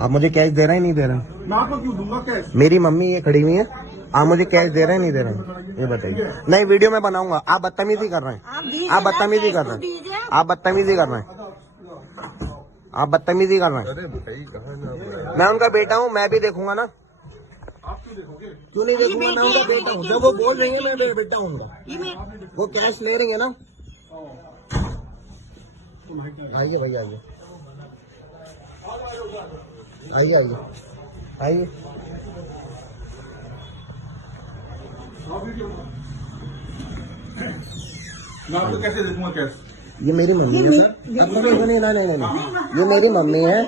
आप मुझे कैश दे रहे हैं नहीं दे रहे हैं? मैं आपको क्यों दूंगा कैश? मेरी मम्मी ये खड़ी हुई है, आप मुझे कैश दे रहे हैं नहीं दे रहे हैं ये बताइए। नहीं वीडियो में बनाऊंगा, आप बदतमीजी कर रहे हैं, आप बदतमीजी कर रहे हैं, आप बदतमीजी कर रहे हैं, आप बदतमीजी कर रहे हैं। मैं उनका बेटा हूँ, मैं भी देखूंगा ना। आप क्यों देखोगे? क्यों नहीं देखूंगा? मैं उनका बेटा हूँ, जब वो बोल रही है मैं बेटा हूँ उनका। वो कैश ले रही है ना। आइए भैया आइए आइए आइए आइए। मैं आपको कैसे दे दूंगा कैश? ये मेरी मम्मी है सर। अब नहीं, ये मेरी मम्मी है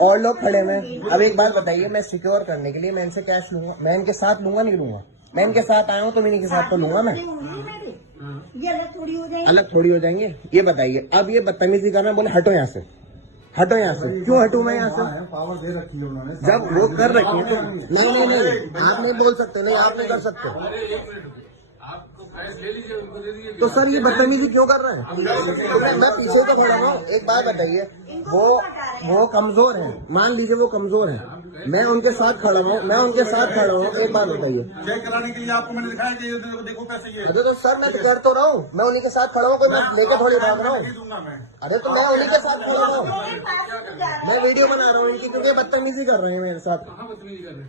और लोग खड़े हैं। अब एक बात बताइए, मैं सिक्योर करने के लिए मैं इनसे कैश लूंगा, मैं इनके साथ लूंगा नहीं लूंगा? मैं इनके साथ आया हूँ तो मैं इनके साथ तो लूंगा मैं। ये अलग थोड़ी हो जाएंगे? ये बताइए। अब ये बदतमीजी कर रहे हैं, बोले हटो यहाँ से, हटो यहाँ से। क्यों हटूं मैं यहाँ से? पावर दे रखी है उन्होंने। जब वो कर रखी है तो नहीं, आप नहीं बोल सकते, नहीं आप नहीं कर सकते। तो सर ये बदतमीजी क्यों कर रहे हैं? तो मैं पीछे तो खड़ा हूँ। एक बात बताइए, वो कमजोर है, मान लीजिए वो कमजोर है, मैं उनके साथ खड़ा हूँ, मैं उनके साथ खड़ा हूँ। एक बात बताइए, चेक कराने के लिए आपको मैंने दिखाया कि देखो पैसे ये। अरे तो सर मैं तो कर तो रहा हूँ, मैं उन्हीं के साथ खड़ा हूँ, कोई मैं लेके थोड़ी भाग रहा हूँ। दूंगा मैं। अरे तो मैं उन्हीं के साथ खड़ा हूँ, मैं वीडियो बना रहा हूँ इनकी, क्योंकि बदतमीजी कर रहे हैं मेरे साथ।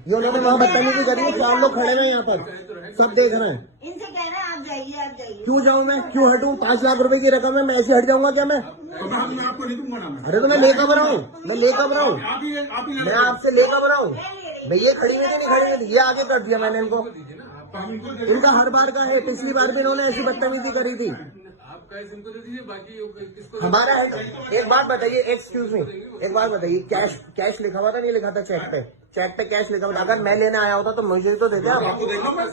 ये उन्होंने वहाँ बदतमीजी करी है, 4 लोग खड़े हैं यहाँ पर, सब देख रहे हैं। इनसे कह रहे हैं आप जाइए आप जाइए। क्यों जाऊँ मैं, क्यों हटूँ? 5 लाख रुपए की रकम है, मैं ऐसे हट जाऊंगा क्या मैं? तो मैं आपको नहीं दूंगा ना मैं। अरे तो मैं लेकर रहा हूँ, मैं लेकर रहा हूँ, आप ही मैं आपसे लेकर रहा हूँ। भैया खड़ी हुई थी नहीं खड़ी हुई थी, ये आगे कर दिया मैंने इनको। इनका हर बार का है, पिछली बार भी इन्होंने ऐसी बदतमीजी करी थी। हमारा है। एक बात बताइए, एक्सक्यूज मी, एक बात बताइए, कैश लिखा हुआ था नहीं लिखा था चेक पे? चेक पे कैश लिखा हुआ था। अगर मैं लेने आया होता तो मुझे तो देते आप।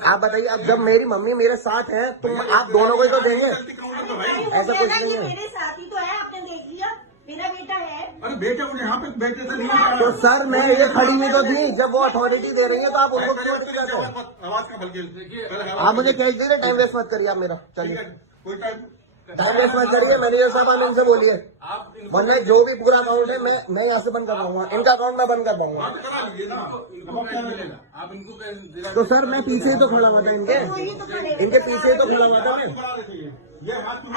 आप बताइए, अब जब मेरी मम्मी मेरे साथ है तो आप दोनों को ही तो देंगे। ऐसा कुछ नहीं है। मेरे साथ ही तो है, आपने देख लिया, मेरा बेटा है। अरे बेटे मुझे यहाँ पे बैठे थे नहीं। तो सर मैं ये खड़ी हुई तो थी, जब वो अथॉरिटी दे रही है तो आप उनको क्यों दिक्कत है? आवाज का बल्कि आप मुझे कैश दीजिए, टाइम वेस्ट मत करिए आप मेरा। चलिए कोई टाइम टाइम वेस्ट मत करिए, मैनेजर साहब आप इनसे बोलिए, वरना जो भी पूरा अकाउंट है मैं यहाँ से बंद कर पाऊंगा, इनका अकाउंट मैं बंद कर पाऊंगा। करा लीजिए ना। तो सर मैं पीछे ही तो खड़ा हुआ था, इनके पीछे ही तो खड़ा हुआ था मैं।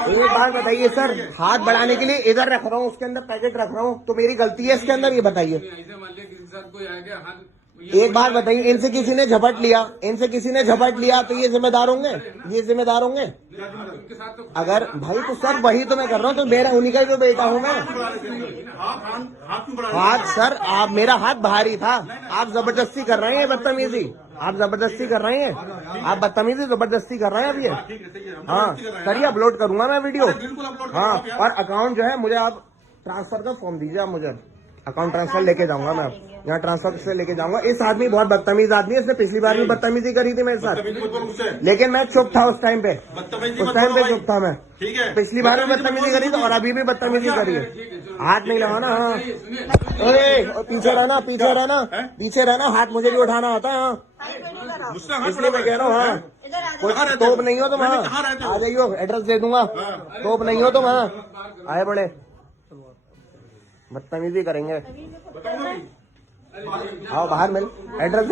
एक बात बताइए सर, हाथ बढ़ाने के लिए इधर रख रहा हूँ, उसके अंदर पैकेट रख रहा हूँ, तो मेरी गलती है इसके अंदर? ये बताइए। एक बात बताइए, इनसे किसी ने झपट लिया, तो ये जिम्मेदार होंगे? ये जिम्मेदार होंगे? अगर भाई तो सर वही तो मैं कर रहा हूँ, तो मेरा उन्हीं का ही तो बेटा हूँ मैं। हाथ सर, आप मेरा हाथ भारी था, आप जबरदस्ती कर रहे हैं, ये बदतमीजी आप जबरदस्ती कर रहे हैं, आप बदतमीजी जबरदस्ती कर रहे हैं अब ये। हाँ सर, ये अपलोड करूंगा मैं वीडियो। हाँ, और अकाउंट जो है मुझे आप ट्रांसफर का फॉर्म दीजिए, आप मुझे अकाउंट ट्रांसफर लेके जाऊंगा मैं, यहाँ ट्रांसफर से लेके जाऊंगा। इस आदमी बहुत बदतमीज आदमी है, इसने पिछली बार भी बदतमीजी करी थी मेरे साथ, लेकिन मैं चुप था उस टाइम पे, चुप था मैं। ठीक है, पिछली बार भी बदतमीजी करी थी और अभी भी बदतमीजी करी है। हाथ नहीं लगाना। हाँ पीछे रहना, हाथ मुझे भी उठाना आता है। हाँ इसलिए मैं कह रहा हूँ, हाँ कोई तोप नहीं हो तो वहाँ आ जाइयो, एड्रेस दे दूंगा। तोप नहीं हो तो वहाँ आए बड़े बदतमीजी करेंगे। आओ बाहर मिल, एड्रेस दे